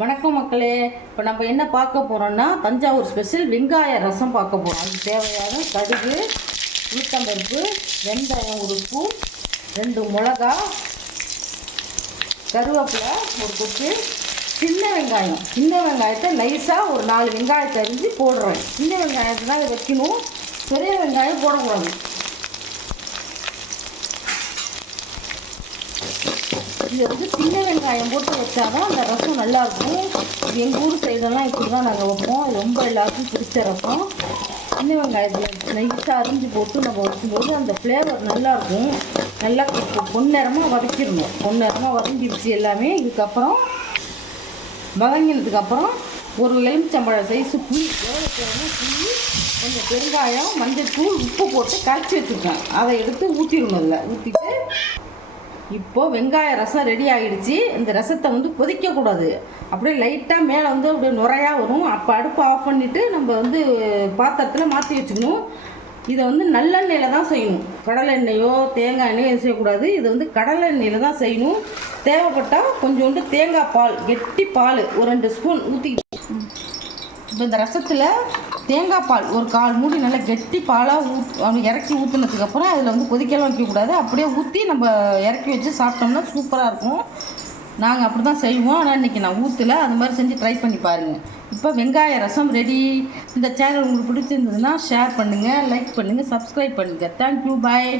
வணக்கம் மக்களே. இப்போ நம்ம என்ன பார்க்க போகிறோம்னா தஞ்சாவூர் ஸ்பெஷல் வெங்காய ரசம் பார்க்க போகிறோம். அதுக்கு தேவையான கடுகு, உளுத்தம்பருப்பு, வெந்தயம் ஒரு ஸ்பூன், 2 மிளகா, கருவேப்பிலை ஒரு கொத்து, சின்ன வெங்காயத்தை நைஸாக ஒரு 4 வெங்காயத்தை அரிஞ்சு போடுறேன். சின்ன வெங்காயத்தை தான் வைக்கணும், பெரிய வெங்காயம் போடக்கூடாது. இது சின்ன வெங்காயம் போட்டு வச்சாதான் அந்த ரசம் நல்லாயிருக்கும். இது எங்கள் ஊர் சைடெல்லாம் இப்படி தான் நாங்கள் வைப்போம். ரொம்ப எல்லாருக்கும் பிடிச்ச ரசம். சின்ன வெங்காயத்தில் நைஸாக அரிஞ்சு போட்டு நம்ம வைக்கும்போது அந்த ஃப்ளேவர் நல்லாயிருக்கும். நல்லா பொன்னிறமாக வதக்கிடணும். பொன்னிறமாக வதங்கிடுச்சு எல்லாமே. இதுக்கப்புறம் வதங்கினதுக்கப்புறம் ஒரு எலுமிச்சம்பழ சைஸு புளி, எவ்வளோ தேவைன்னா புளி, கொஞ்சம் பெருங்காயம், மஞ்சள் தூள், உப்பு போட்டு கரைச்சி வச்சுருக்கேன். அதை எடுத்து ஊற்றிடணும். இல்லை ஊற்றிட்டு இப்போது வெங்காய ரசம் ரெடி ஆகிடுச்சு. இந்த ரசத்தை கொதிக்கக்கூடாது. அப்படியே லைட்டாக மேலே அப்படியே நுரையாக வரும். அப்போ அடுப்பு ஆஃப் பண்ணிவிட்டு நம்ம பாத்திரத்தில் மாற்றி வச்சுக்கணும். இதை நல்லெண்ணெயில் தான் செய்யணும். கடலை எண்ணெயோ தேங்காய் எண்ணெயோ செய்யக்கூடாது. இது கடலை எண்ணெயில் தான் செய்யணும். தேவைப்பட்டால் கொஞ்சோண்டு தேங்காய் பால், கெட்டி பால் ஒரு 2 ஸ்பூன் ஊற்றிக்கிட்டு, இப்போ இந்த ரசத்தில் தேங்காய் பால் ஒரு 1/4 மூடி நல்லா கெட்டி பாலாக இறக்கி ஊற்றுனதுக்கப்புறம் அதில் கொதிக்கலாம் வைக்கக்கூடாது. அப்படியே ஊற்றி நம்ம இறக்கி வச்சு சாப்பிட்டோம்னா சூப்பராக இருக்கும். நாங்கள் அப்படி தான் செய்வோம். ஆனால் இன்றைக்கி நான் ஊற்றலை. அது மாதிரி செஞ்சு ட்ரை பண்ணி பாருங்கள். இப்போ வெங்காய ரசம் ரெடி. இந்த சேனல் உங்களுக்கு பிடிச்சிருந்ததுன்னா ஷேர் பண்ணுங்கள், லைக் பண்ணுங்கள், சப்ஸ்கிரைப் பண்ணுங்கள். தேங்க்யூ, பாய்.